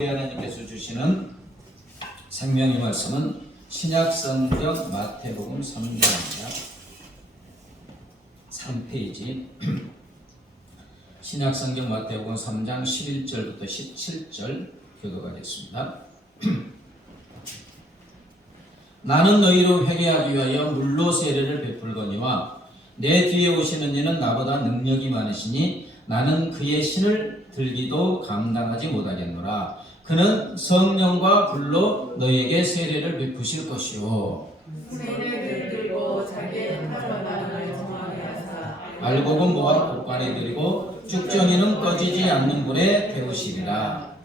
하나님께서 주시는 생명의 말씀은 신약성경 마태복음 3장입니다. 3페이지 신약성경 마태복음 3장 11절부터 17절 교도하겠습니다. 나는 너희로 회개하기 위하여 물로 세례를 베풀거니와 내 뒤에 오시는 이는 나보다 능력이 많으시니 나는 그의 신을 들기도 감당하지 못하겠노라. 그는 성령과 불로 너희에게 세례를 베푸실 것이요 세례를 들고 자기의 팔아나를 정하게 하사 알곡은 모아 곡간에 들이고 쭉정이는 꺼지지 않는 불에 데우시리라.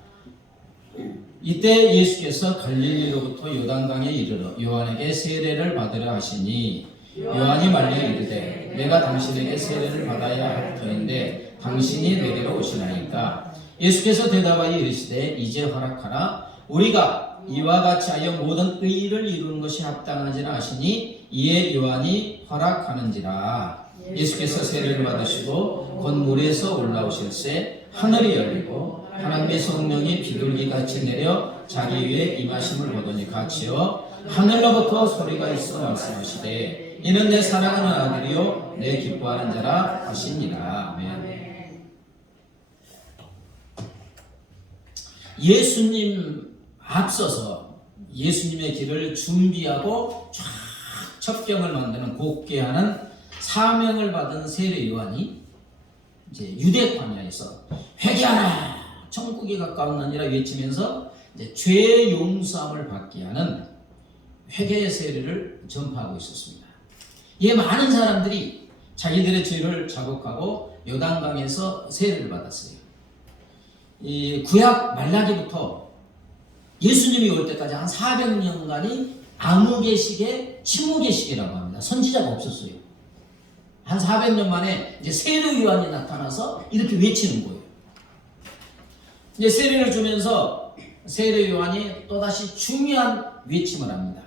이때 예수께서 갈릴리로부터 요단강에 이르러 요한에게 세례를 받으려 하시니 요한이 말려 이르되 내가 당신에게 세례를 받아야 할 터인데 당신이 내게로 오시나이까. 예수께서 대답하여 이르시되 이제 허락하라. 우리가 이와 같이 하여 모든 의를 이루는 것이 합당하지라 하시니 이에 요한이 허락하는지라. 예수께서 세례를 받으시고 곧 물에서 올라오실새 하늘이 열리고 하나님의 성령이 비둘기같이 내려 자기 위에 임하심을 보더니 같이요 하늘로부터 소리가 있어 말씀하시되 이는 내 사랑하는 아들이요 내 기뻐하는 자라 하시니라. 아멘. 예수님 앞서서 예수님의 길을 준비하고 쫙 첩경을 만드는 곱게 하는 사명을 받은 세례 요한이 이제 유대 광야에서 회개하라 천국이 가까웠느니라 외치면서 이제 죄 용서함을 받게 하는 회개의 세례를 전파하고 있었습니다. 이에 많은 사람들이 자기들의 죄를 자복하고 요단강에서 세례를 받았어요. 이 구약 말라기부터 예수님이 올 때까지 한 400년간이 암흑의식의 침묵의식이라고 합니다. 선지자가 없었어요. 한 400년 만에 이제 세례 요한이 나타나서 이렇게 외치는 거예요. 이제 세례를 주면서 세례 요한이 또다시 중요한 외침을 합니다.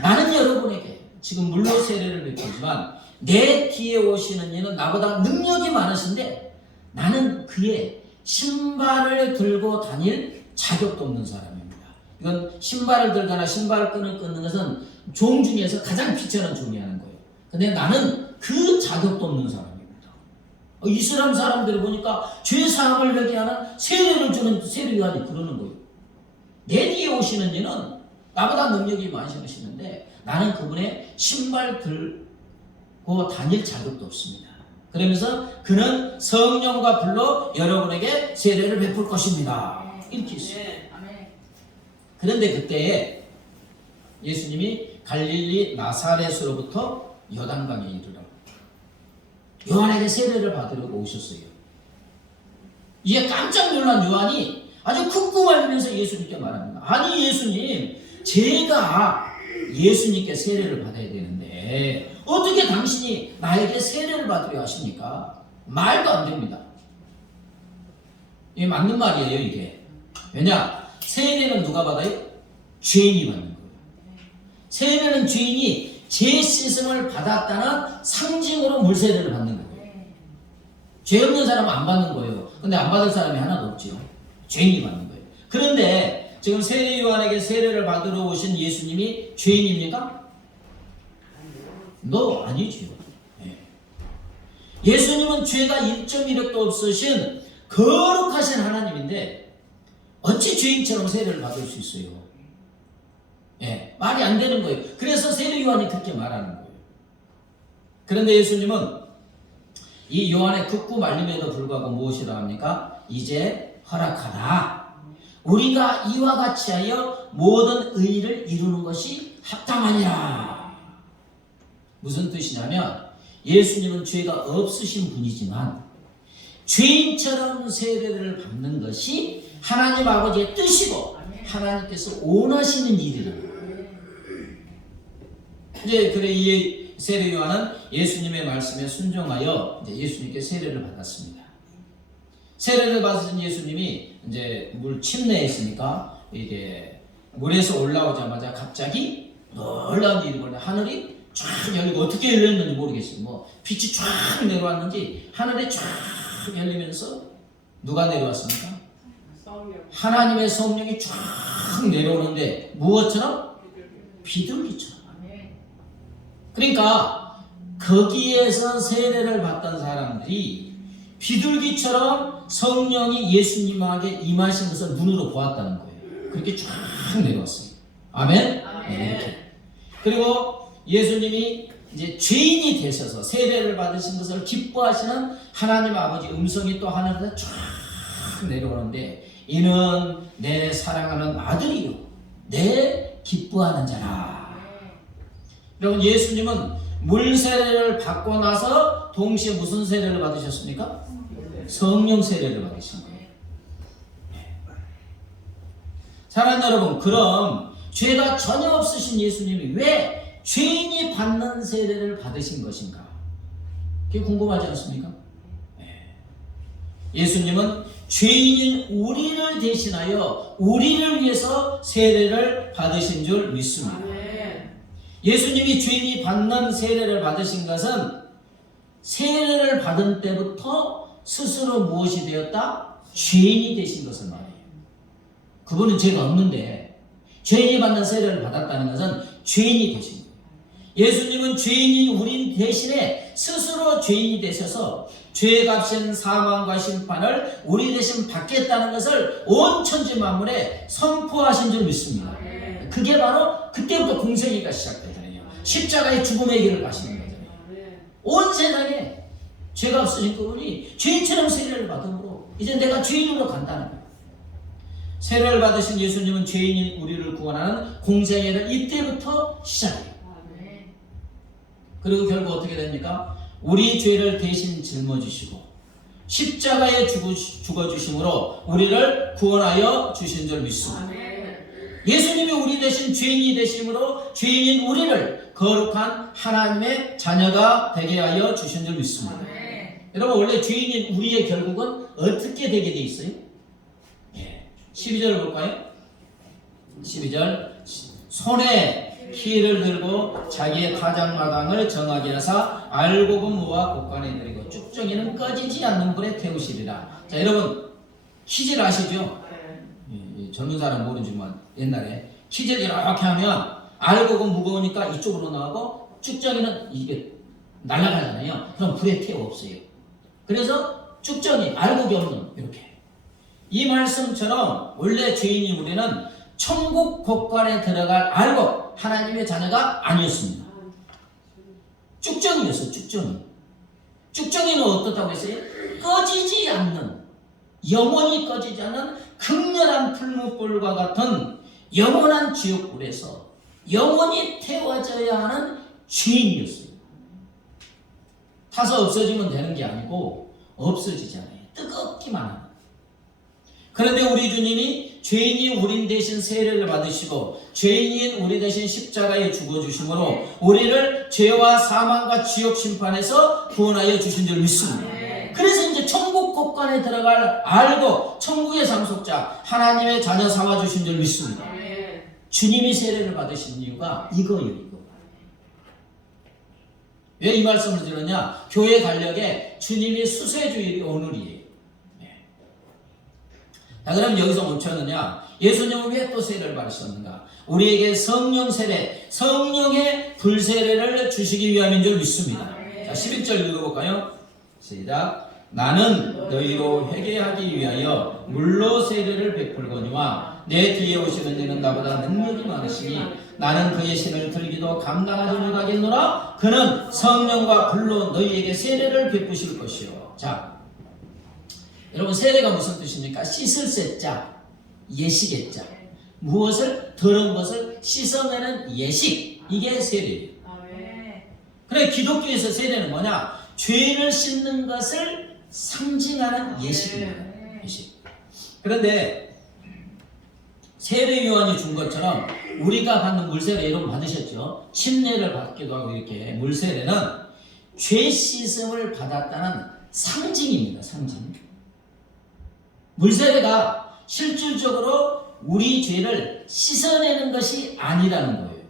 나는 여러분에게 지금 물로 세례를 베푸지만 내 뒤에 오시는 이는 나보다 능력이 많으신데 나는 그의 신발을 들고 다닐 자격도 없는 사람입니다. 이건 신발을 들거나 신발끈을 끊는 것은 종 중에서 가장 귀찮은 종이 하는 거예요. 근데 나는 그 자격도 없는 사람입니다. 이슬람 사람들을 보니까 죄사함을 회개하는 세례를 주는 세례 요한이 그러는 거예요. 내 뒤에 오시는 이는 나보다 능력이 많으시는데 나는 그분의 신발 들고 다닐 자격도 없습니다. 그러면서 그는 성령과 불로 여러분에게 세례를 베풀 것입니다. 이렇게 했어요. 그런데 그때 예수님이 갈릴리 나사렛으로부터 요단강에 이르러 요한에게 세례를 받으려고 오셨어요. 이에 깜짝 놀란 요한이 아주 쿵쿵거리면서 예수님께 말합니다. 아니 예수님, 제가 예수님께 세례를 받아야 되는데 어떻게 당신이 나에게 세례를 받으려 하십니까? 말도 안 됩니다. 이게 맞는 말이에요, 이게. 왜냐? 세례는 누가 받아요? 죄인이 받는 거예요. 세례는 죄인이 죄 씻음을 받았다는 상징으로 물세례를 받는 거예요. 죄 없는 사람은 안 받는 거예요. 근데 안 받을 사람이 하나도 없지요. 죄인이 받는 거예요. 그런데 지금 세례 요한에게 세례를 받으러 오신 예수님이 죄인입니까? 너 아니지요. 예수님은 죄가 1.1획도 없으신 거룩하신 하나님인데 어찌 죄인처럼 세례를 받을 수 있어요? 말이 안 되는 거예요. 그래서 세례 요한이 그렇게 말하는 거예요. 그런데 예수님은 이 요한의 극구 말림에도 불구하고 무엇이라 합니까? 이제 허락하라. 우리가 이와 같이 하여 모든 의를 이루는 것이 합당하니라. 무슨 뜻이냐면 예수님은 죄가 없으신 분이지만 죄인처럼 세례를 받는 것이 하나님 아버지의 뜻이고 하나님께서 원하시는 일이라는 거예요. 이제 그래 이 세례 요한은 예수님의 말씀에 순종하여 이제 예수님께 세례를 받았습니다. 세례를 받으신 예수님이 이제 물 침내에 있으니까 이게 물에서 올라오자마자 갑자기 놀라운 일이 벌어져 하늘이 쫙 열리고 어떻게 열렸는지 모르겠어요. 뭐 빛이 쫙 내려왔는지 하늘에 쫙 열리면서 누가 내려왔습니까? 하나님의 성령이 쫙 내려오는데 무엇처럼? 비둘기처럼. 그러니까 거기에서 세례를 받던 사람들이 비둘기처럼 성령이 예수님에게 임하신 것을 눈으로 보았다는 거예요. 그렇게 쫙 내려왔어요. 아멘? 네, 이렇게. 그리고 예수님이 이제 죄인이 되셔서 세례를 받으신 것을 기뻐하시는 하나님 아버지 음성이 또 하늘에서 쫙 내려오는데, 이는 내 사랑하는 아들이요 내 기뻐하는 자라. 여러분, 예수님은 물 세례를 받고 나서 동시에 무슨 세례를 받으셨습니까? 성령 세례를 받으신 거예요. 사랑하는 여러분, 그럼 죄가 전혀 없으신 예수님이 왜 죄인이 받는 세례를 받으신 것인가? 그게 궁금하지 않습니까? 예수님은 죄인인 우리를 대신하여 우리를 위해서 세례를 받으신 줄 믿습니다. 예수님이 죄인이 받는 세례를 받으신 것은 세례를 받은 때부터 스스로 무엇이 되었다? 죄인이 되신 것을 말해요. 그분은 죄가 없는데 죄인이 받는 세례를 받았다는 것은 죄인이 되신 거예요. 예수님은 죄인인 우리 대신에 스스로 죄인이 되셔서 죄값인 사망과 심판을 우리 대신 받겠다는 것을 온 천지 만물에 선포하신 줄 믿습니다. 그게 바로 그때부터 공생애가 시작되잖아요. 십자가의 죽음의 길을 가시는 거잖아요. 온 세상에 죄가 없으신 그분이 죄인처럼 세례를 받음으로 이제 내가 죄인으로 간다는 거예요. 세례를 받으신 예수님은 죄인인 우리를 구원하는 공생애를 이때부터 시작해요. 그리고 결국 어떻게 됩니까? 우리 죄를 대신 짊어지시고 십자가에 죽어주심으로 우리를 구원하여 주신 줄 믿습니다. 예수님이 우리 대신 죄인이 되심으로 죄인인 우리를 거룩한 하나님의 자녀가 되게 하여 주신 줄 믿습니다. 여러분, 원래 죄인인 우리의 결국은 어떻게 되게 돼 있어요? 12절을 볼까요? 12절, 손에 키를 들고 자기의 타작마당을 정하게 하사 알곡은 모아 곳간에 들이고 쭉정이는 꺼지지 않는 불에 태우시리라. 자, 여러분, 키질 아시죠? 젊은 사람 모르지만 옛날에 키질 이렇게 하면 알곡은 무거우니까 이쪽으로 나가고 쭉정이는 이게 날아가잖아요. 그럼 불에 태워 없어요. 그래서 쭉정이, 알곡이 없는, 이렇게. 이 말씀처럼 원래 죄인이 우리는 천국 곳간에 들어갈 알곡, 하나님의 자녀가 아니었습니다. 쭉정이였어요. 쭉정이. 쭉정이는 어떻다고 했어요? 꺼지지 않는, 영원히 꺼지지 않는 극렬한 풀무불과 같은 영원한 지옥불에서 영원히 태워져야 하는 죄인이었어요. 타서 없어지면 되는 게 아니고 없어지잖아요. 뜨겁기만 하는. 그런데 우리 주님이 죄인이 우리 대신 세례를 받으시고 죄인인 우리 대신 십자가에 죽어주심으로 우리를 죄와 사망과 지옥 심판에서 구원하여 주신 줄 믿습니다. 그래서 이제 천국 곳간에 들어갈 알고 천국의 상속자 하나님의 자녀 삼아 주신 줄 믿습니다. 주님이 세례를 받으신 이유가 이거예요. 이거. 왜 이 말씀을 드렸냐? 교회 달력에 주님이 수세주일이 오늘이에요. 자, 그럼 여기서 못 찾느냐? 예수님은 왜 또 세례를 받으셨는가? 우리에게 성령 세례, 성령의 불세례를 주시기 위함인 줄 믿습니다. 자, 11절 읽어볼까요? 시작. 나는 너희로 회개하기 위하여 물로 세례를 베풀거니와 내 뒤에 오시는 이는 나보다 능력이 많으시니 나는 그의 신을 들기도 감당하지 못하겠노라. 그는 성령과 불로 너희에게 세례를 베푸실 것이요. 자, 여러분, 세례가 무슨 뜻입니까? 씻을 세자, 예식의 자. 무엇을? 더러운 것을 씻어내는 예식. 이게 세례예요. 그래, 기독교에서 세례는 뭐냐? 죄를 씻는 것을 상징하는 예식입니다. 예식. 그런데 세례 요한이 준 것처럼 우리가 받는 물세례 여러분 받으셨죠? 침례를 받기도 하고 이렇게 물세례는 죄 씻음을 받았다는 상징입니다. 상징. 물세례가 실질적으로 우리 죄를 씻어내는 것이 아니라는 거예요.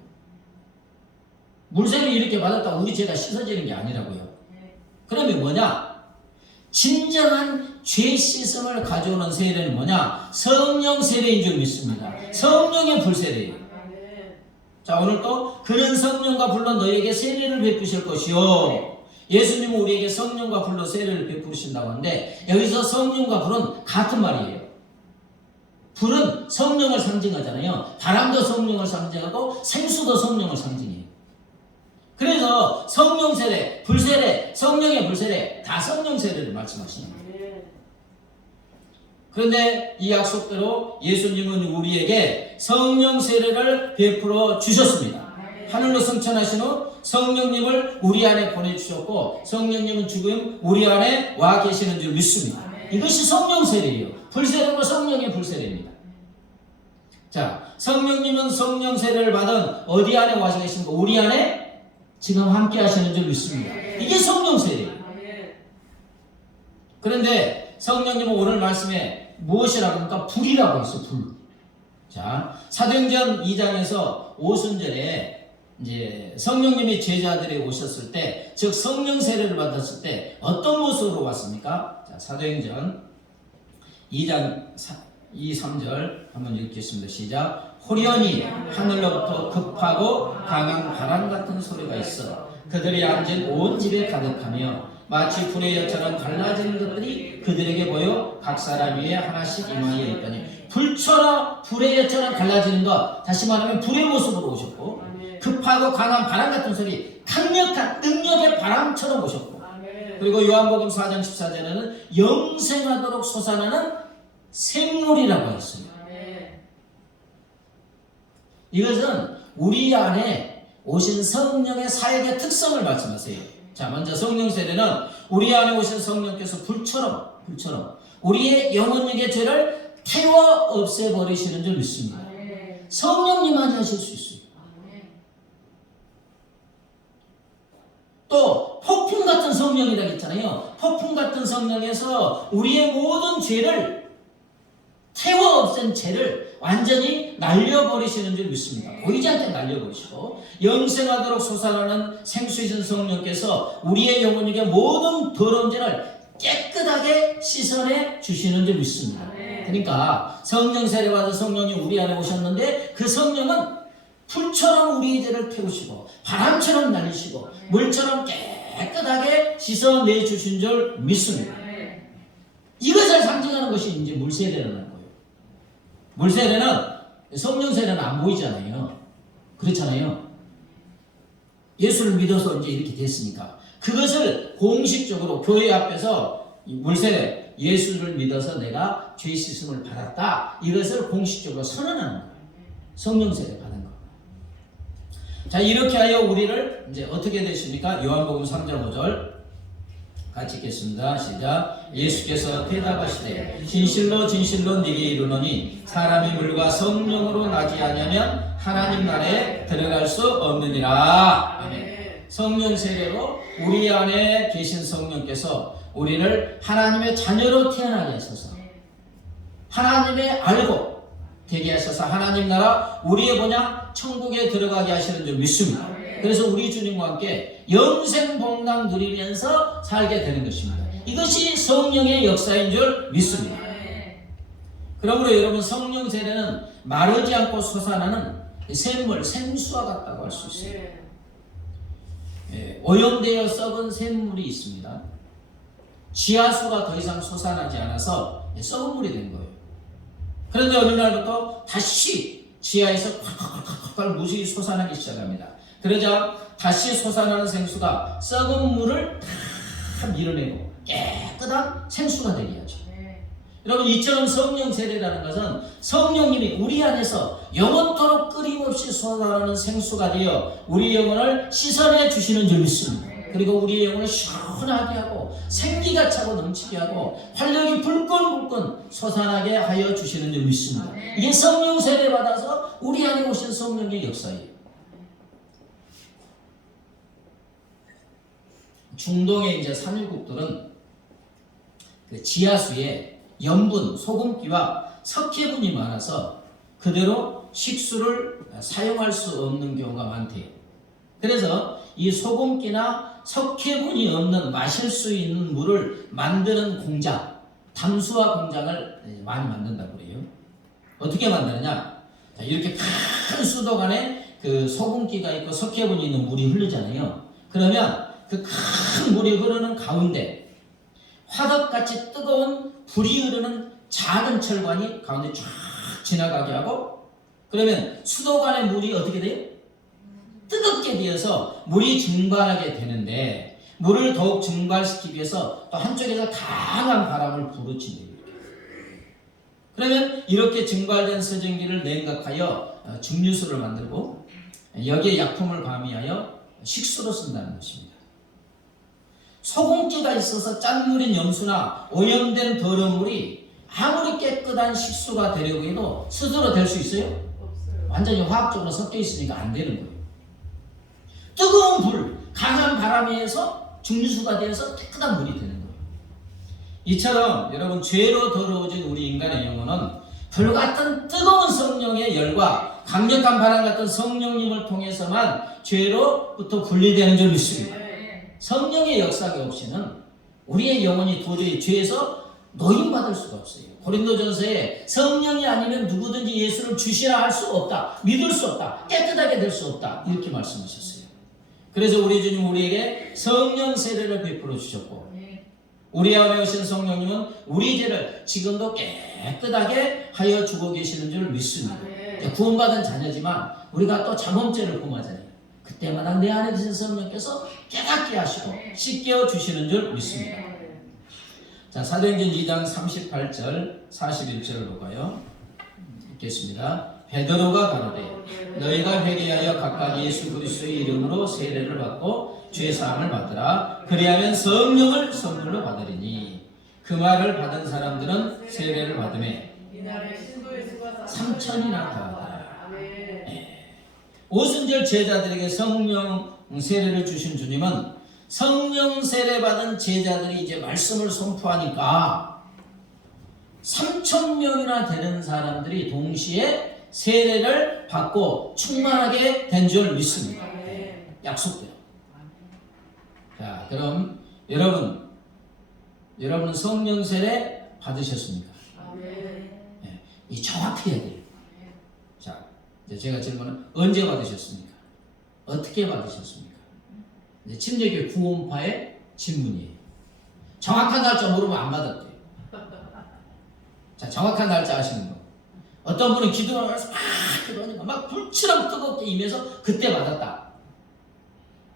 물세례를 이렇게 받았다고 우리 죄가 씻어지는 게 아니라고요. 그러면 뭐냐? 진정한 죄 씻음을 가져오는 세례는 뭐냐? 성령 세례인 줄 믿습니다. 성령의 불세례예요. 자, 오늘 또 그는 성령과 불로 너에게 세례를 베푸실 것이요. 예수님은 우리에게 성령과 불로 세례를 베푸신다고 하는데 여기서 성령과 불은 같은 말이에요. 불은 성령을 상징하잖아요. 바람도 성령을 상징하고 생수도 성령을 상징해요. 그래서 성령 세례, 불세례, 성령의 불세례 다 성령 세례를 말씀하시는 거예요. 그런데 이 약속대로 예수님은 우리에게 성령 세례를 베풀어 주셨습니다. 하늘로 승천하신 후 성령님을 우리 안에 보내주셨고 성령님은 지금 우리 안에 와 계시는 줄 믿습니다. 이것이 성령 세례예요. 불세례고 성령의 불세례입니다. 자, 성령님은 성령 세례를 받은 어디 안에 와 계신가? 우리 안에 지금 함께 하시는 줄 믿습니다. 이게 성령 세례예요. 그런데 성령님은 오늘 말씀에 무엇이라고 합니까? 불이라고 했어, 불. 자, 사도행전 2장에서 오순절에 이제 성령님이 제자들이 오셨을 때, 즉 성령 세례를 받았을 때 어떤 모습으로 왔습니까? 자, 사도행전 2장 2, 3절 한번 읽겠습니다. 시작. 호련히 하늘로부터 급하고 강한 바람 같은 소리가 있어 그들이 앉은 온 집에 가득하며 마치 불의 여처럼 갈라지는 것들이 그들에게 보여 각 사람 위에 하나씩 임하여 있더니 불처럼 불의 여처럼 갈라지는 것, 다시 말하면 불의 모습으로 오셨고 급하고 강한 바람 같은 소리, 강력한 능력의 바람처럼 오셨고 그리고 요한복음 4장 14절에는 영생하도록 솟아나는 샘물이라고 했어요. 이것은 우리 안에 오신 성령의 사역의 특성을 말씀하세요. 자, 먼저 성령 세례는 우리 안에 오신 성령께서 불처럼 우리의 영혼력의 죄를 태워 없애버리시는 줄 믿습니다. 성령님만이 하실 수 있어요. 또 폭풍 같은 성령이라고 했잖아요. 폭풍 같은 성령에서 우리의 모든 죄를 태워 없앤 죄를 완전히 날려버리시는 줄 믿습니다. 보이지 않게 날려버리시고 영생하도록 솟아나는 생수이신 성령께서 우리의 영혼에게 모든 더러운 죄를 깨끗하게 씻어내 주시는 줄 믿습니다. 그러니까 성령 세례 받은 성령이 우리 안에 오셨는데 그 성령은 불처럼 우리의 죄를 태우시고 바람처럼 날리시고 물처럼 깨끗하게 씻어내 주신 줄 믿습니다. 이것을 상징하는 것이 이제 물세례라는 거예요. 물세례는 성령 세례는 안 보이잖아요. 그렇잖아요. 예수를 믿어서 이제 이렇게 됐으니까 그것을 공식적으로 교회 앞에서 물세례, 예수를 믿어서 내가 죄 씻음을 받았다, 이것을 공식적으로 선언하는 거예요. 성령 세례 받은 거. 자, 이렇게 하여 우리를 이제 어떻게 되십니까? 요한복음 3장 5절 같이 읽겠습니다. 시작. 예수께서 대답하시되 진실로 진실로 네게 이르노니 사람이 물과 성령으로 나지 아니하면 하나님 나라에 들어갈 수 없느니라. 아멘. 성령 세례로 우리 안에 계신 성령께서 우리를 하나님의 자녀로 태어나게 하셔서 하나님의 알고 되게 하셔서 하나님 나라 우리의 본향 천국에 들어가게 하시는 줄 믿습니다. 그래서 우리 주님과 함께 영생 복락 누리면서 살게 되는 것입니다. 이것이 성령의 역사인 줄 믿습니다. 그러므로 여러분, 성령 세례는 마르지 않고 솟아나는 샘물, 생수와 같다고 할 수 있어요. 오염되어 썩은 샘물이 있습니다. 지하수가 더 이상 솟아나지 않아서 썩은 물이 된 거예요. 그런데 어느 날부터 다시 지하에서 콸콸콸콸 물이 솟아나기 시작합니다. 그러자 다시 솟아나는 생수가 썩은 물을 다 밀어내고 깨끗한 생수가 되게 하죠. 여러분, 이처럼 성령 세례라는 것은 성령님이 우리 안에서 영원토록 끊임없이 솟아나는 생수가 되어 우리 영혼을 씻어내 주시는 줄 믿습니다. 그리고 우리의 영혼을 시원하게 하고 생기가 차고 넘치게 하고 활력이 불끈불끈 솟아나게 하여 주시는 줄 믿습니다. 이게 성령 세례 받아서 우리 안에 오신 성령의 역사예요. 중동의 이제 산유국들은 그 지하수에 염분, 소금기와 석회분이 많아서 그대로 식수를 사용할 수 없는 경우가 많대요. 그래서 이 소금기나 석회분이 없는 마실 수 있는 물을 만드는 공장, 담수화 공장을 많이 만든다고 그래요. 어떻게 만드느냐? 자, 이렇게 큰 수도 간에 그 소금기가 있고 석회분이 있는 물이 흐르잖아요. 그러면 그 큰 물이 흐르는 가운데 화덕같이 뜨거운 불이 흐르는 작은 철관이 가운데 쫙 지나가게 하고, 그러면 수도 간의 물이 어떻게 돼요? 뜨겁게 되어서 물이 증발하게 되는데, 물을 더욱 증발시키기 위해서 또 한쪽에서 강한 바람을 불어치는 거예요. 그러면 이렇게 증발된 서정기를 냉각하여 증류수를 만들고, 여기에 약품을 가미하여 식수로 쓴다는 것입니다. 소금기가 있어서 짠물인 염수나 오염된 더러운 물이 아무리 깨끗한 식수가 되려고 해도 스스로 될 수 있어요? 없어요. 완전히 화학적으로 섞여 있으니까 안 되는 거예요. 뜨거운 불, 강한 바람에 의해서 증류수가 되어서 깨끗한 물이 되는 거예요. 이처럼 여러분, 죄로 더러워진 우리 인간의 영혼은 불같은 뜨거운 성령의 열과 강력한 바람 같은 성령님을 통해서만 죄로부터 분리되는 줄 믿습니다. 성령의 역사가 없이는 우리의 영혼이 도저히 죄에서 노임받을 수가 없어요. 고린도전서에 성령이 아니면 누구든지 예수를 주시라 할 수 없다, 믿을 수 없다, 깨끗하게 될 수 없다, 이렇게 말씀하셨어요. 그래서 우리 주님 우리에게 성령 세례를 베풀어 주셨고, 우리 안에 오신 성령님은 우리 죄를 지금도 깨끗하게 하여 주고 계시는 줄 믿습니다. 구원받은 자녀지만 우리가 또 자범죄를 범하잖아요. 그때마다 내 안에 계신 성령께서 깨닫게 하시고 씻겨 주시는 줄 믿습니다. 자, 사도행전 2장 38절 41절을 볼까요? 읽겠습니다. 베드로가 가로되 너희가 회개하여 각각 예수 그리스도의 이름으로 세례를 받고 죄 사함을 받으라. 그리하면 성령을 선물로 받으리니, 그 말을 받은 사람들은 세례를 받음에 3,000이나 더하더라. 오순절 제자들에게 성령 세례를 주신 주님은 성령 세례 받은 제자들이 이제 말씀을 선포하니까 3,000명이나 되는 사람들이 동시에 세례를 받고 충만하게 된 줄 믿습니다. 약속대로. 자, 그럼 여러분은 성령 세례 받으셨습니까? 네, 이 정확해야 돼요. 자, 이제 제가 질문은 언제 받으셨습니까? 어떻게 받으셨습니까? 이제 침례교회 구원파의 질문이에요. 정확한 날짜 모르면 안 받았대요. 자, 정확한 날짜 아시는 거. 어떤 분은 기도를 하면서 막 기도하니까 막 불처럼 뜨겁게 임해서 그때 받았다.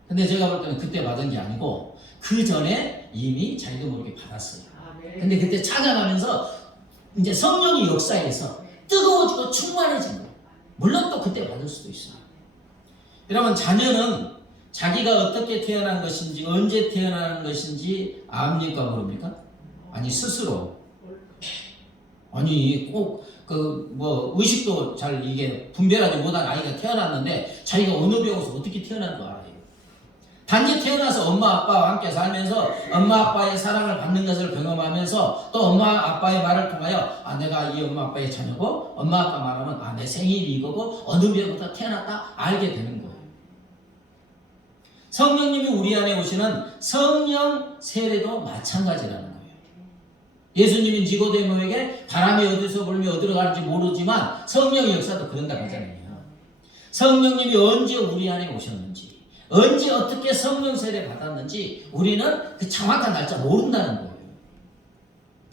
근데 제가 볼 때는 그때 받은 게 아니고 그 전에 이미 자기도 모르게 받았어요. 근데 그때 찾아가면서 이제 성령이 역사해서 뜨거워지고 충만해진 거예요. 물론 또 그때 받을 수도 있어요. 여러분, 자녀는 자기가 어떻게 태어난 것인지, 언제 태어나는 것인지 압니까, 모릅니까? 아니, 스스로. 아니, 꼭 의식도 잘 이게 분별하지 못한 아이가 태어났는데 자기가 어느 병에서 어떻게 태어난 거 알아요. 단지 태어나서 엄마 아빠와 함께 살면서 엄마 아빠의 사랑을 받는 것을 경험하면서 또 엄마 아빠의 말을 통하여 내가 이 엄마 아빠의 자녀고, 엄마 아빠 말하면 내 생일이 이거고 어느 병부터 태어났다 알게 되는 거예요. 성령님이 우리 안에 오시는 성령 세례도 마찬가지라는 거예요. 예수님이 니고데모에게 바람이 어디서 불며 어디로 가는지 모르지만 성령의 역사도 그런다고 하잖아요. 성령님이 언제 우리 안에 오셨는지, 언제 어떻게 성령 세례 받았는지 우리는 그 정확한 날짜 모른다는 거예요.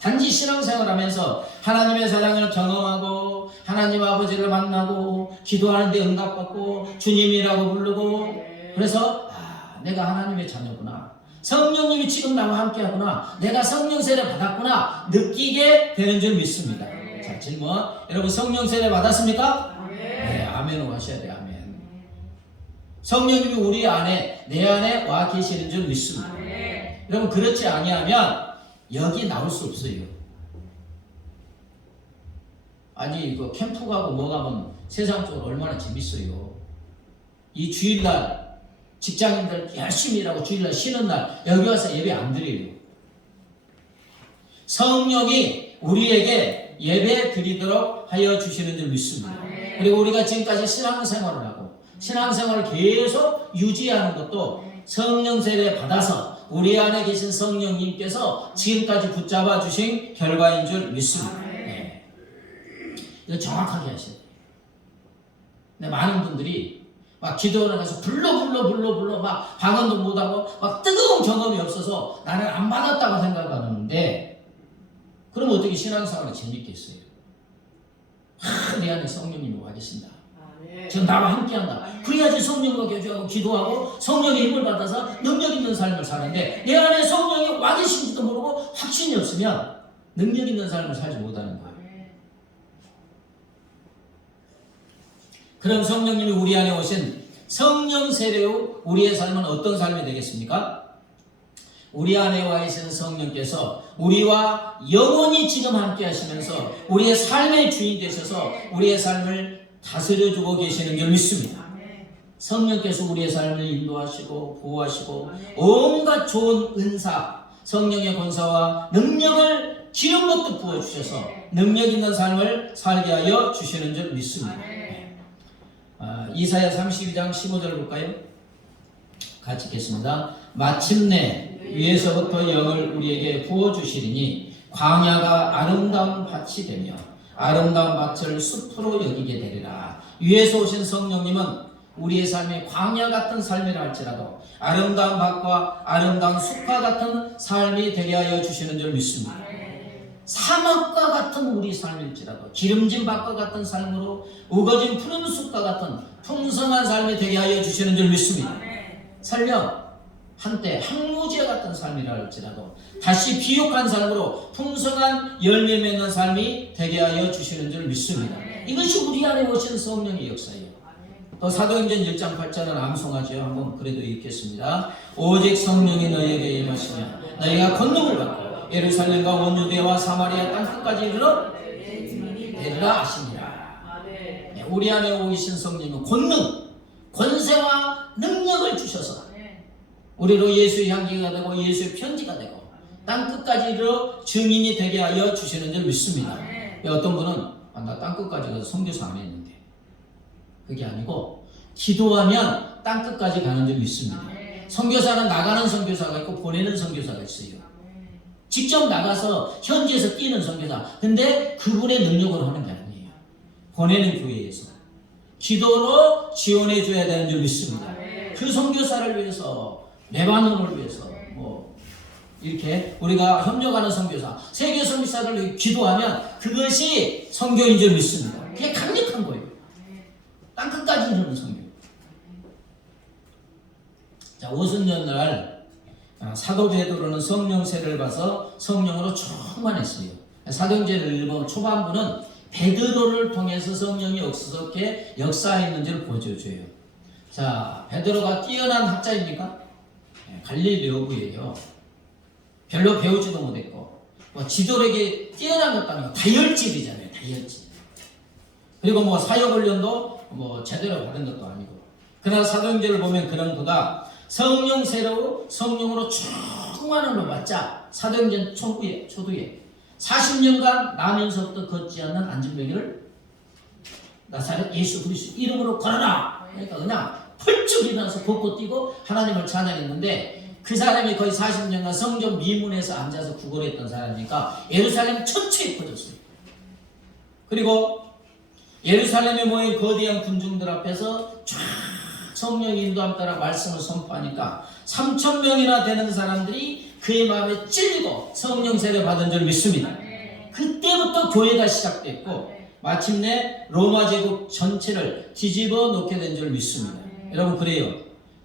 단지 신앙생활하면서 하나님의 사랑을 경험하고 하나님 아버지를 만나고 기도하는데 응답받고 주님이라고 부르고, 그래서 내가 하나님의 자녀구나, 성령님이 지금 나와 함께하구나, 내가 성령 세례 받았구나 느끼게 되는 줄 믿습니다. 자, 질문. 여러분, 성령 세례 받았습니까? 네, 아멘으로 하셔야 돼요. 아멘. 성령님이 우리 안에, 내 안에 와 계시는 줄 믿습니다. 여러분, 그렇지 아니하면 여기 나올 수 없어요. 아니, 그 캠프 가고 뭐 가면 세상 쪽으로 얼마나 재밌어요. 이 주일날 직장인들 열심히 일하고 주일날 쉬는 날 여기 와서 예배 안 드려요. 성령이 우리에게 예배 드리도록 하여 주시는 줄 믿습니다. 그리고 우리가 지금까지 신앙생활을 하고 신앙생활을 계속 유지하는 것도 성령 세례 받아서 우리 안에 계신 성령님께서 지금까지 붙잡아 주신 결과인 줄 믿습니다. 네. 이거 정확하게 하셔야 돼요. 근데 많은 분들이 막 기도를 가서 불러 막 방언도 못하고 막 뜨거운 경험이 없어서 나는 안 받았다고 생각하는데, 그럼 어떻게 신앙생활을 재밌겠어요? 내 안에 성령님이 와 계신다. 지금 나와 함께한다. 그래야지 성령과 교제하고 기도하고 성령의 힘을 받아서 능력 있는 삶을 사는데, 내 안에 성령이 와 계신지도 모르고 확신이 없으면 능력 있는 삶을 살지 못하는 거예요. 그럼 성령님이 우리 안에 오신 성령 세례로 우리의 삶은 어떤 삶이 되겠습니까? 우리 안에 와 계신 성령께서 우리와 영원히 지금 함께 하시면서 우리의 삶의 주인이 되셔서 우리의 삶을 다스려주고 계시는 줄 믿습니다. 성령께서 우리의 삶을 인도하시고 보호하시고 온갖 좋은 은사, 성령의 권사와 능력을 기름부터 부어주셔서 능력 있는 삶을 살게 하여 주시는 줄 믿습니다. 이사야 32장 15절 볼까요? 같이 읽겠습니다. 마침내 위에서부터 영을 우리에게 부어주시리니 광야가 아름다운 밭이 되며 아름다운 밭을 숲으로 여기게 되리라. 위에서 오신 성령님은 우리의 삶이 광야 같은 삶이라 할지라도 아름다운 밭과 아름다운 숲과 같은 삶이 되게 하여 주시는 줄 믿습니다. 사막과 같은 우리 삶일지라도 기름진 밭과 같은 삶으로 우거진 푸른 숲과 같은 풍성한 삶이 되게 하여 주시는 줄 믿습니다. 설령 한때 항무지와 같은 삶이라 할지라도 다시 비옥한 삶으로 풍성한 열매 맺는 삶이 되게 하여 주시는 줄 믿습니다. 이것이 우리 안에 오신 성령의 역사예요. 또 사도행전 1장 8절은 암송하죠. 한번 그래도 읽겠습니다. 오직 성령이 너희에게 임하시며 너희가 권능을 받고 예루살렘과 온 유대와 사마리아 땅끝까지 이르러 내리라 하시니라. 우리 안에 오신 성령은 권능, 권세와 능력을 주셔서 우리로 예수의 향기가 되고 예수의 편지가 되고 땅끝까지 이르러 증인이 되게 하여 주시는 줄 믿습니다. 어떤 분은 나 땅끝까지 가서 선교사 안 했는데, 그게 아니고 기도하면 땅끝까지 가는 줄 믿습니다. 선교사는 나가는 선교사가 있고 보내는 선교사가 있어요. 직접 나가서 현지에서 뛰는 선교사, 근데 그분의 능력으로 하는 게 아니에요. 보내는 교회에서 기도로 지원해 줘야 되는 줄 믿습니다. 그 선교사를 위해서, 레바논을 위해서 이렇게 우리가 협력하는 선교사, 세계 선교사를 위해 기도하면 그것이 선교인 줄 믿습니다. 그게 강력한 거예요. 땅끝까지 이르는 선교. 자, 오순절날 사도 베드로는 성령 세례를 받아서 성령으로 충만했어요. 사도행전 1번 초반부는 베드로를 통해서 성령이 어떻게 역사했는지를 보여줘요. 자, 베드로가 뛰어난 학자입니까? 갈릴리 어부예요. 별로 배우지도 못했고 지도력이 뛰어난 것도 아니고 다혈질이잖아요. 다혈질. 그리고 사역훈련도 제대로 받은 것도 아니고. 그러나 사도행전을 보면 그런 그가 성령 세례로 성령으로 충만함을 받자 사도행전 초두에 40년간 나면서부터 걷지 않는 안진뱅이를 나사렛 예수 그리스도 이름으로 걸어라. 그러니까 그냥 펄쩍 일어나서 걷고 뛰고 하나님을 찬양했는데, 그 사람이 거의 40년간 성전 미문에서 앉아서 구걸했던 사람이니까 예루살렘 전체에 퍼졌어요. 그리고 예루살렘에 모인 거대한 군중들 앞에서 쫙 성령의 인도함 따라 말씀을 선포하니까 3,000명이나 되는 사람들이 그의 마음에 찔리고 성령 세례 받은 줄 믿습니다. 그때부터 교회가 시작됐고 마침내 로마 제국 전체를 뒤집어 놓게 된 줄 믿습니다. 여러분, 그래요.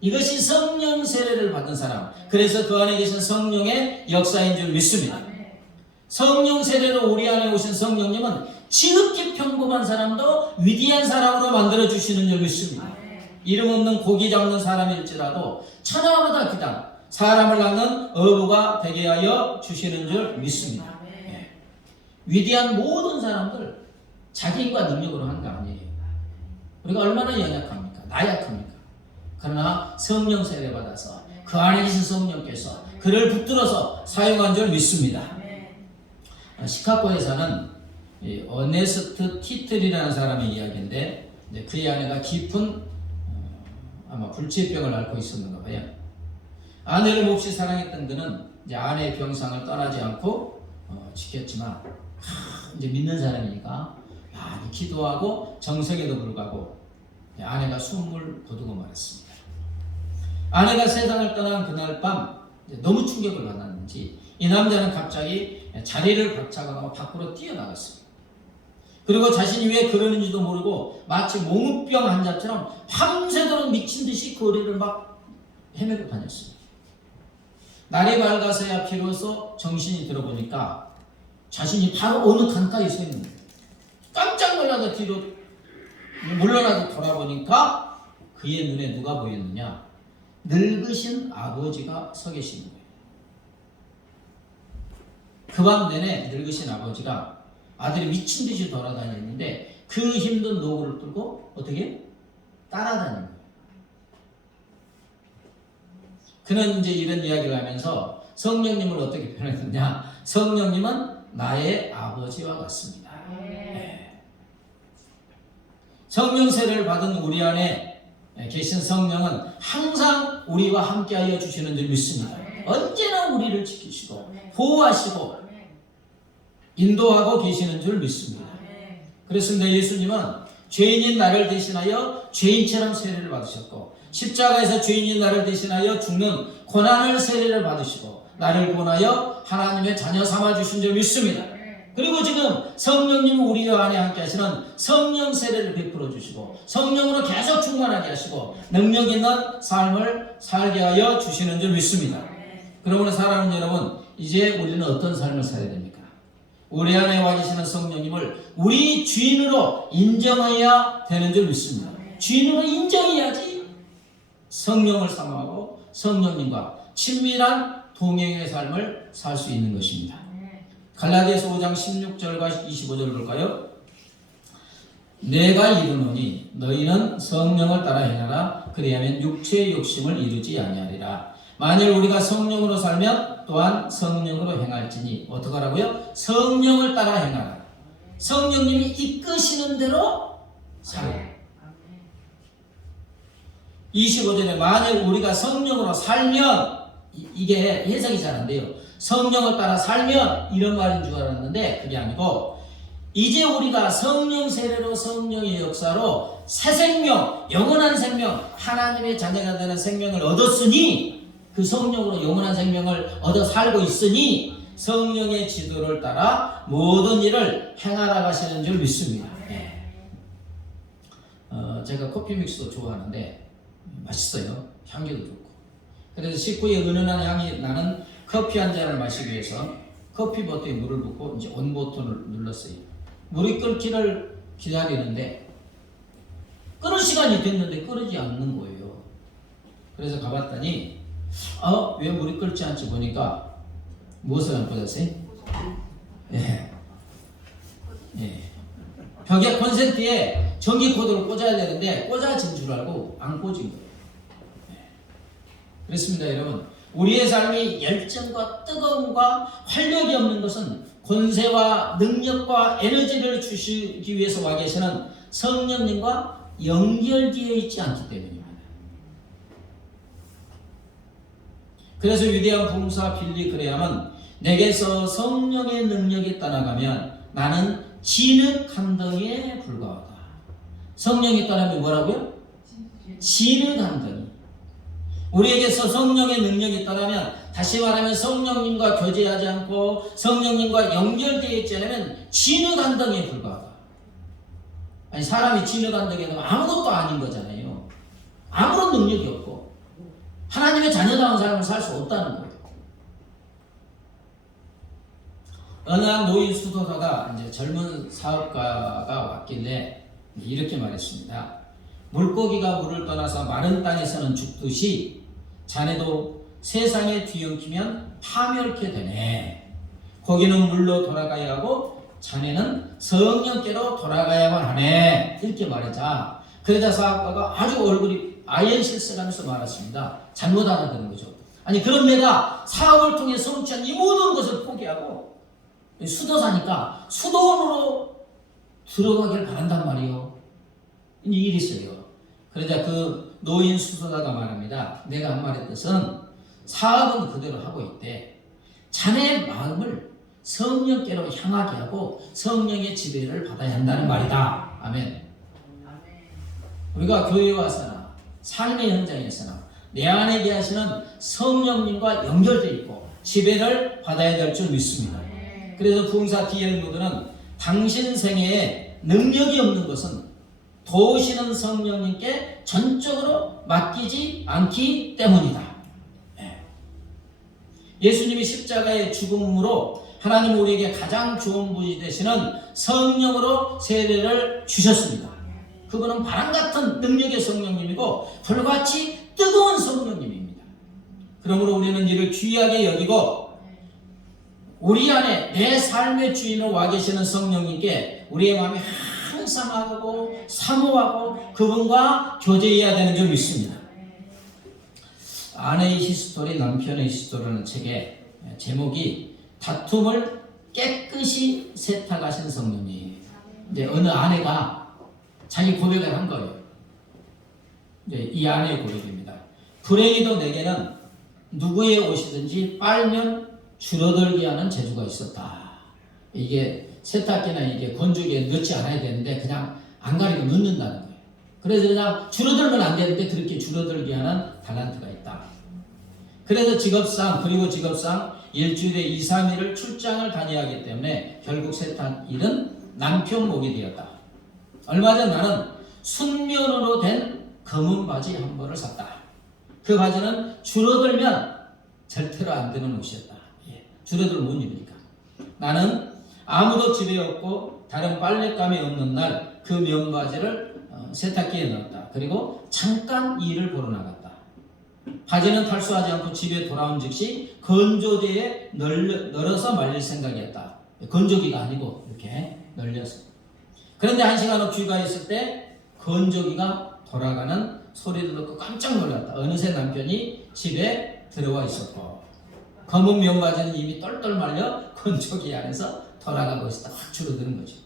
이것이 성령 세례를 받은 사람, 그래서 그 안에 계신 성령의 역사인 줄 믿습니다. 성령 세례로 우리 안에 오신 성령님은 지극히 평범한 사람도 위대한 사람으로 만들어주시는 줄 믿습니다. 이름 없는 고기 잡는 사람일지라도 천하보다 기단, 사람을 낳는 어부가 되게 하여 주시는 줄 믿습니다. 위대한 모든 사람들 자기 힘과 능력으로 하는 거 아니에요. 우리가 얼마나 연약합니까? 나약합니까? 그러나 성령 세례 받아서 그 안에 계신 성령께서 그를 붙들어서 사용한 줄 믿습니다. 시카고에 사는 어네스트 티틀이라는 사람의 이야기인데, 그의 아내가 깊은 아마 불치병을 앓고 있었는가 봐요. 아내를 몹시 사랑했던 그는 이제 아내의 병상을 떠나지 않고 지켰지만 이제 믿는 사람이니까 많이 기도하고 정성에도 불구하고 아내가 숨을 거두고 말았습니다. 아내가 세상을 떠난 그날 밤 너무 충격을 받았는지 이 남자는 갑자기 자리를 박차고 밖으로 뛰어나갔습니다. 그리고 자신이 왜 그러는지도 모르고 마치 몽유병 환자처럼 밤새도록 미친 듯이 거리를 막 헤매고 다녔습니다. 날이 밝아서야 비로소 정신이 들어보니까 자신이 바로 어느 강가에 서 있는 거예요. 깜짝 놀라서 뒤로 물러나서 돌아보니까 그의 눈에 누가 보였느냐? 늙으신 아버지가 서 계시는 거예요. 그 밤 내내 늙으신 아버지가 아들이 미친 듯이 돌아다녔는데 그 힘든 노고를 끌고 어떻게 따라다닌 거예요. 그는 이제 이런 이야기를 하면서 성령님을 어떻게 표현했느냐? 성령님은 나의 아버지와 같습니다. 네. 성령 세례를 받은 우리 안에 계신 성령은 항상 우리와 함께하여 주시는 줄 믿습니다. 언제나 우리를 지키시고 보호하시고 인도하고 계시는 줄 믿습니다. 그렇습니다. 예수님은 죄인인 나를 대신하여 죄인처럼 세례를 받으셨고 십자가에서 죄인인 나를 대신하여 죽는 고난을 세례를 받으시고 나를 구원하여 하나님의 자녀 삼아주신 줄 믿습니다. 그리고 지금 성령님이 우리 안에 함께 하시는 성령 세례를 베풀어 주시고 성령으로 계속 충만하게 하시고 능력 있는 삶을 살게 하여 주시는 줄 믿습니다. 그러므로 사랑하는 여러분, 이제 우리는 어떤 삶을 살아야 됩니까? 우리 안에 와 계시는 성령님을 우리 주인으로 인정해야 되는 줄 믿습니다. 주인으로 인정해야지 성령을 사모하고 성령님과 친밀한 동행의 삶을 살 수 있는 것입니다. 갈라디아서 5장 16절과 25절을 볼까요? 내가 이르노니 너희는 성령을 따라 행하라. 그리하면 육체의 욕심을 이루지 아니하리라. 만일 우리가 성령으로 살면 또한 성령으로 행할지니 어떻게 하라고요? 성령을 따라 행하라. 성령님이 이끄시는 대로 살라. 25절에 만일 우리가 성령으로 살면, 이게 해석이 잘 안 돼요. 성령을 따라 살면 이런 말인 줄 알았는데 그게 아니고, 이제 우리가 성령 세례로 성령의 역사로 새 생명, 영원한 생명, 하나님의 자녀가 되는 생명을 얻었으니, 그 성령으로 영원한 생명을 얻어 살고 있으니 성령의 지도를 따라 모든 일을 행하라 하시는 줄 믿습니다. 제가 커피 믹스도 좋아하는데 맛있어요. 향기도 좋고. 그래서 식구의 은은한 향이 나는 커피 한 잔을 마시기 위해서 커피 버튼에 물을 붓고 이제 온 버튼을 눌렀어요. 물이 끓기를 기다리는데 끓을 시간이 됐는데 끓지 않는 거예요. 그래서 가봤더니 왜 물이 끓지 않지 보니까 무엇을 안 꽂았어요? 벽에 콘센트에 전기 코드를 꽂아야 되는데 꽂아진 줄 알고 안 꽂은 거예요. 그렇습니다, 여러분. 우리의 삶이 열정과 뜨거움과 활력이 없는 것은 권세와 능력과 에너지를 주시기 위해서 와 계시는 성령님과 연결되어 있지 않기 때문입니다. 그래서 위대한 부흥사 빌리 그레함은 내게서 성령의 능력이 떠나가면 나는 진흙 한 덩이에 불과하다. 성령이 떠나면 뭐라고요? 진흙 한 덩이. 우리에게서 성령의 능력이 떠나면, 다시 말하면 성령님과 교제하지 않고 성령님과 연결되어 있지 않으면 진흙 한 덩이에 불과하다. 아니, 사람이 진흙 한 덩이에 넣으면 아무것도 아닌 거잖아요. 아무런 능력이 없고 하나님의 자녀다운 삶을 살 수 없다는 거예요. 어느 한 노인 수도사가 이제 젊은 사업가가 왔길래 이렇게 말했습니다. 물고기가 물을 떠나서 마른 땅에서는 죽듯이 자네도 세상에 뒤엉키면 파멸케 되네. 고기는 물로 돌아가야 하고 자네는 성령께로 돌아가야만 하네. 이렇게 말하자 그러자 사업가가 아주 얼굴이 아연 실색하면서 말했습니다. 잘못 알아들은 거죠. 아니, 그럼 내가 사업을 통해 성취한 이 모든 것을 포기하고 수도사니까 수도원으로 들어가길 바란단 말이요. 이제 이랬어요. 그러자 그 노인 수도사가 말합니다. 내가 한 말의 뜻은 사업은 그대로 하고 있대. 자네의 마음을 성령께로 향하게 하고 성령의 지배를 받아야 한다는 말이다. 아멘. 우리가 교회에 와서나 삶의 현장에서나 내 안에 계시는 성령님과 연결되어 있고 지배를 받아야 될 줄 믿습니다. 그래서 부흥사 D.L. 무드는 당신 생애에 능력이 없는 것은 도우시는 성령님께 전적으로 맡기지 않기 때문이다. 예수님이 십자가의 죽음으로 하나님 우리에게 가장 좋은 분이 되시는 성령으로 세례를 주셨습니다. 그분은 바람같은 능력의 성령님이고 불같이 뜨거운 성령님입니다. 그러므로 우리는 이를 귀하게 여기고 우리 안에 내 삶의 주인으로 와 계시는 성령님께 우리의 마음이 항상하고 사모하고 그분과 교제해야 되는 줄 믿습니다. 아내의 히스토리, 남편의 히스토리라는 책의 제목이 다툼을 깨끗이 세탁하신 성령님. 이제 어느 아내가 자기 고백을 한 거예요. 이제 이 아내의 고백입니다. 불행히도 내게는 누구의 옷이든지 빨면 줄어들게 하는 재주가 있었다. 이게 세탁기나 이게 건조기에 넣지 않아야 되는데 그냥 안 가리고 넣는다는 거예요. 그래서 그냥 줄어들면 안 되는데 그렇게 줄어들게 하는 달란트가 있다. 그래서 직업상 일주일에 2, 3일을 출장을 다녀야 하기 때문에 결국 세탁 일은 남편 목이 되었다. 얼마 전 나는 순면으로 된 검은 바지 한 벌을 샀다. 그 바지는 줄어들면 절대로 안 되는 옷이었다. 줄어들면 못 입으니까. 나는 아무도 집에 없고 다른 빨랫감이 없는 날 그 면바지를 세탁기에 넣었다. 그리고 잠깐 일을 보러 나갔다. 바지는 탈수하지 않고 집에 돌아온 즉시 건조대에 널어서 말릴 생각이었다. 건조기가 아니고 이렇게 널려서. 그런데 1시간 후 귀가했을 때 건조기가 돌아가는 소리를 듣고 깜짝 놀랐다. 어느새 남편이 집에 들어와 있었고 검은 면바지는 이미 똘똘 말려 건조기 안에서 돌아가고 있었다. 확 줄어드는 거죠.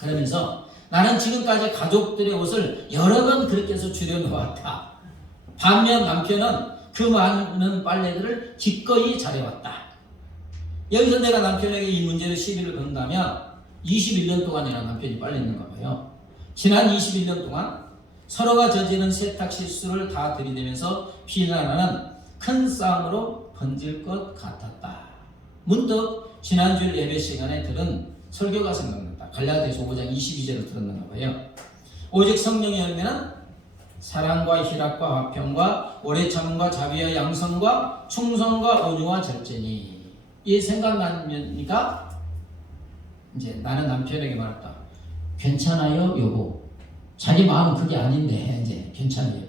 그러면서 나는 지금까지 가족들의 옷을 여러 번 그렇게 해서 줄여놓았다. 반면 남편은 그 많은 빨래들을 기꺼이 잘해왔다. 여기서 내가 남편에게 이 문제를 시비를 건다면 21년 동안이나 남편이 빨래했는가 봐요. 지난 21년 동안 서로가 저지른 세탁 실수를 다 들이대면서 비난하는 큰 싸움으로 번질 것 같았다. 문득 지난주일 예배 시간에 들은 설교가 생각났다. 갈라디아서 5장 22절을 들었는가 봐요. 오직 성령의 열매는 사랑과 희락과 화평과 오래 참음과 자비와 양성과 충성과 온유와 절제니. 이 생각나니까 이제 나는 남편에게 말했다. 괜찮아요 여보. 자기 마음은 그게 아닌데 이제 괜찮아요.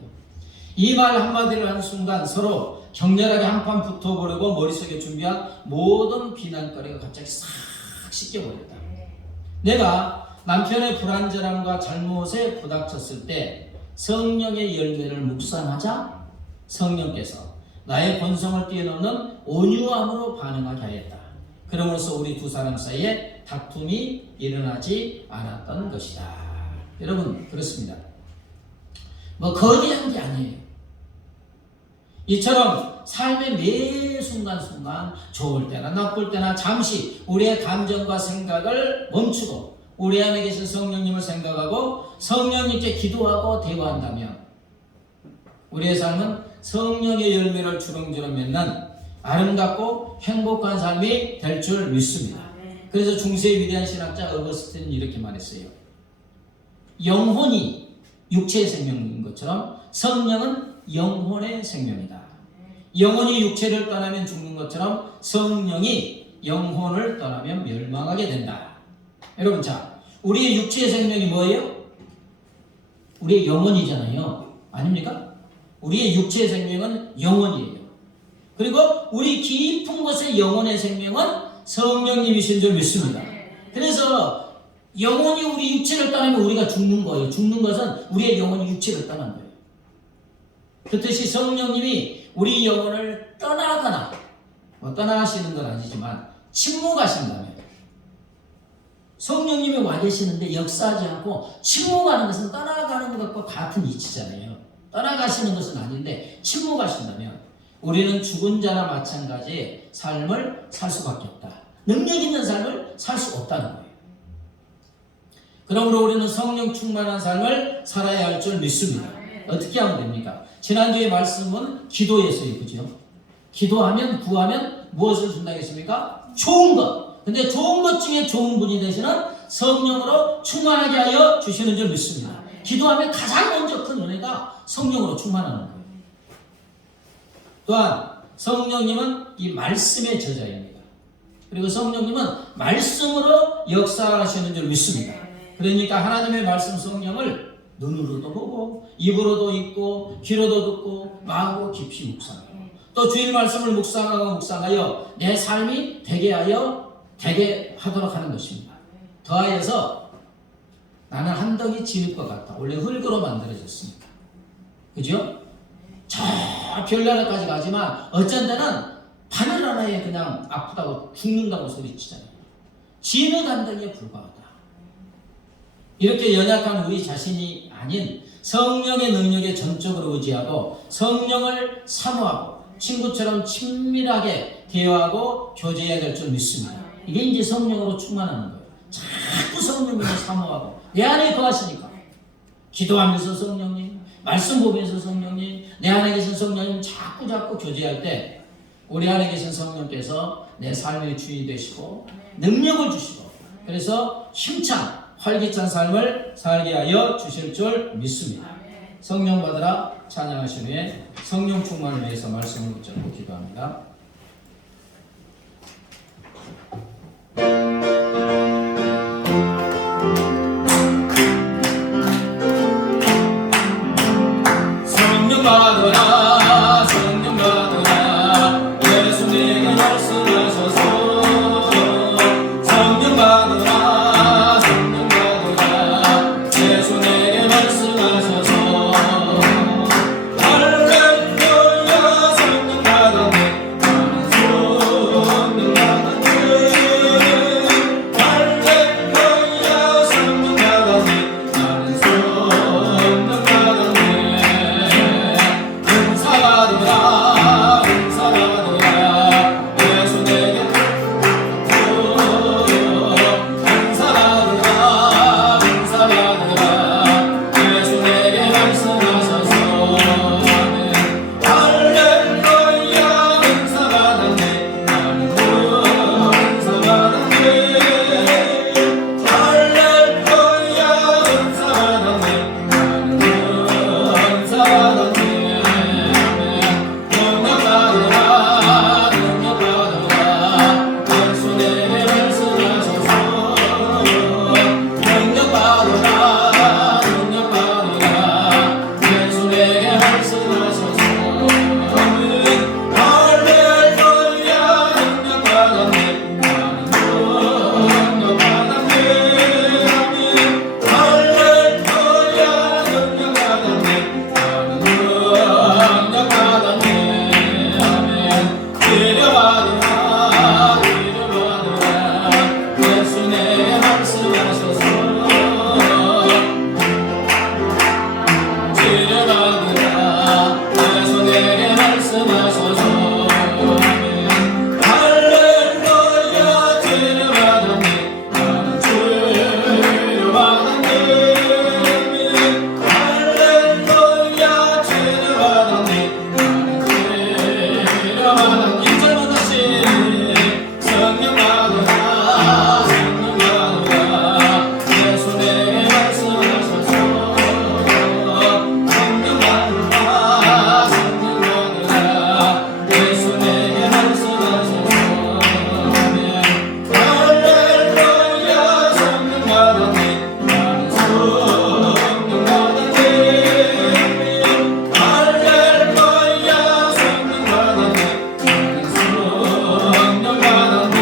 이 말 한마디를 한 순간 서로 격렬하게 한판 붙어보려고 머릿속에 준비한 모든 비난거리가 갑자기 싹 씻겨버렸다. 내가 남편의 불완전함과 잘못에 부닥쳤을 때 성령의 열매를 묵상하자 성령께서 나의 본성을 뛰어넘는 온유함으로 반응하게 하였다. 그러므로써 우리 두 사람 사이에 다툼이 일어나지 않았던 것이다. 여러분 그렇습니다. 뭐 거대한 게 아니에요. 이처럼 삶의 매 순간순간 좋을 때나 나쁠 때나 잠시 우리의 감정과 생각을 멈추고 우리 안에 계신 성령님을 생각하고 성령님께 기도하고 대화한다면 우리의 삶은 성령의 열매를 주렁주렁 맺는 아름답고 행복한 삶이 될 줄 믿습니다. 그래서 중세의 위대한 신학자 어거스틴은 이렇게 말했어요. 영혼이 육체의 생명인 것처럼 성령은 영혼의 생명이다. 영혼이 육체를 떠나면 죽는 것처럼 성령이 영혼을 떠나면 멸망하게 된다. 여러분 자, 우리의 육체의 생명이 뭐예요? 우리의 영혼이잖아요. 아닙니까? 우리의 육체의 생명은 영혼이에요. 그리고 우리 깊은 곳의 영혼의 생명은 성령님이신 줄 믿습니다. 그래서 영혼이 우리 육체를 떠나면 우리가 죽는 거예요. 죽는 것은 우리의 영혼이 육체를 떠난 거예요. 그 뜻이 성령님이 우리 영혼을 떠나거나 떠나시는 건 아니지만 침묵하신다면 성령님이 와 계시는데 역사하지 않고 침묵하는 것은 떠나가는 것과 같은 이치잖아요. 떠나가시는 것은 아닌데 침묵하신다면 우리는 죽은 자나 마찬가지의 삶을 살 수밖에 없다. 능력 있는 삶을 살 수 없다는 거예요. 그러므로 우리는 성령 충만한 삶을 살아야 할 줄 믿습니다. 어떻게 하면 됩니까? 지난주에 말씀은 기도에서요, 그죠? 기도하면, 구하면 무엇을 준다고 했습니까? 좋은 것. 근데 좋은 것 중에 좋은 분이 되시는 성령으로 충만하게 하여 주시는 줄 믿습니다. 기도하면 가장 먼저 큰 은혜가 성령으로 충만하는 거예요. 또한 성령님은 이 말씀의 저자입니다. 그리고 성령님은 말씀으로 역사하시는 줄 믿습니다. 그러니까 하나님의 말씀 성령을 눈으로도 보고 입으로도 읽고 귀로도 듣고 마음으로 깊이 묵상하고 또 주일 말씀을 묵상하여 내 삶이 되게 하도록 하는 것입니다. 더하여서 나는 한 덩이 진흙 것 같다. 원래 흙으로 만들어졌습니다. 그죠? 저 별나라까지 가지만 어쩐 때는 바늘 하나에 그냥 아프다고 죽는다고 소리치잖아요. 진흙 한 덩이에 불과하다. 이렇게 연약한 우리 자신이 아닌 성령의 능력에 전적으로 의지하고 성령을 사모하고 친구처럼 친밀하게 대화하고 교제해야 될 줄 믿습니다. 이게 이제 성령으로 충만하는 거예요. 자꾸 성령님을 사모하고 내 안에 거하시니까 기도하면서 성령님, 말씀 보면서 성령님, 내 안에 계신 성령님 자꾸 교제할 때 우리 안에 계신 성령께서 내 삶의 주인이 되시고 능력을 주시고 그래서 힘찬 활기찬 삶을 살게 하여 주실 줄 믿습니다. 성령 받으라 찬양하신 후에 성령 충만을 위해서 말씀을 붙잡고 기도합니다. 성령 받으라 성령 받으라 예수 내게 말씀하소서 성령 받으라 성령 받으라 예수 내게 말씀하소서 할렐루야 성령 받았네 나는 성령 받았네 할렐루야 성령 받았네 나는 성령 받았네 은사 받으라 은사 받으라 예수 내게 은사 받으라 은사 받으라 예수 내게 말씀하소서 할렐루야 은사 받았네 나는 은사 받았네 할렐루야 은사 받았네 나는 은사 받았네 능력 받으라 능력 받으라 예수 내게 말씀하소서 능력 받으라 능력 받으라 예수 내게 말씀하소서 할렐루야 능력 받았네 나는 능력 받았네 할렐루야 능력 받았네 나는 능력 받았네 아멘 기도받으라 기도받으라 예수 내게 말씀하소서 기도받으라 예수 내게 말씀하소서 할렐루야 기도받았네 나는 기도받았네 할렐루야 기도받았네 나는 기도받았네 1절만 다시 성령 받으라 성령 받으라 예수 내게 말씀하소서 성령 받으라 성령 받으라 예수 내게 말씀하소서 할렐루야 성령 받았네 나는 성령 받았네 할렐루야 성령 받았네 나는 성령 받았네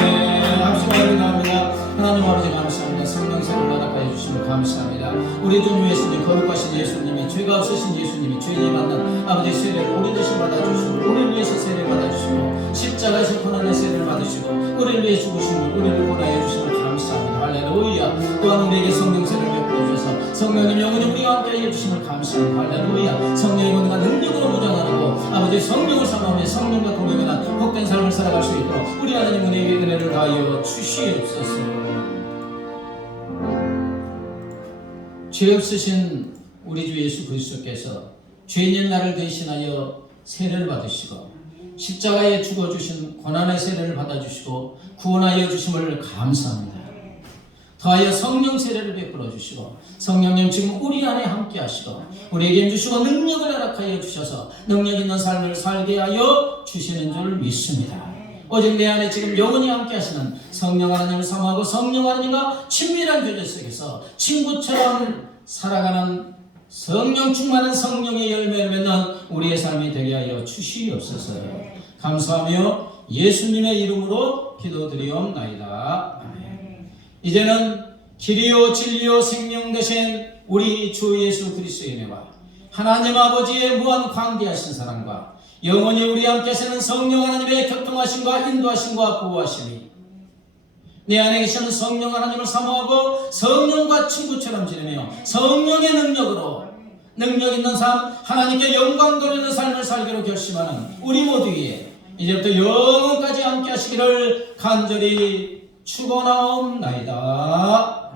합심하여 기도합니다. 하나님 아버지 감사합니다. 성령 세를 허락하여 주시면 감사합니다. 우리 주 예수님 거룩하신 예수님이 죄가 없으신 예수님이 죄인이 받는 아버지 세례를 우리 대신 받아주시고 우리를 위해서 세례를 받아주시고 십자가에서 고난의 세례를 받으시고 우리를 위해 죽으시고 우리를 구원하여 주시면 감사합니다. 할렐루야. 또한 우리에게 성령 세례를 베풀어 주셔서 주셔서 성령님 영원히 우리와 함께 해주심을 감사합니다. 할렐루야. 성령의 권능과 능력으로 무장하고 아버지 성령을 사모하며 성령과 동행하는 복된 삶을 살아갈 수 있도록 우리 하나님 우리에게 은혜를 다하여 주시옵소서. 죄 없으신 우리 주 예수 그리스도께서 죄인인 나를 대신하여 세례를 받으시고 십자가에 죽어주신 고난의 세례를 받아주시고 구원하여 주심을 감사합니다. 더하여 성령 세례를 베풀어 주시고 성령님 지금 우리 안에 함께 하시고 우리에게 주시고 능력을 허락하여 주셔서 능력 있는 삶을 살게 하여 주시는 줄 믿습니다. 오직 내 안에 지금 영원히 함께 하시는 성령 하나님을 사모하고 성령 하나님과 친밀한 교제 속에서 친구처럼 살아가는 성령 충만한 성령의 열매를 맺는 우리의 삶이 되게 하여 주시옵소서. 감사하며 예수님의 이름으로 기도드리옵나이다. 아멘. 이제는 길이요 진리요 생명 되신 우리 주 예수 그리스도의 은혜와 하나님 아버지의 무한 광대하신 사랑과 영원히 우리 함께 사는 성령 하나님의 교통하심과 인도하심과 보호하심이 내 안에 계시는 성령 하나님을 사모하고 성령과 친구처럼 지내며 성령의 능력으로 능력 있는 삶, 하나님께 영광 돌리는 삶을 살기로 결심하는 우리 모두 위에 이제부터 영원까지 함께 하시기를 간절히 축원하옵나이다.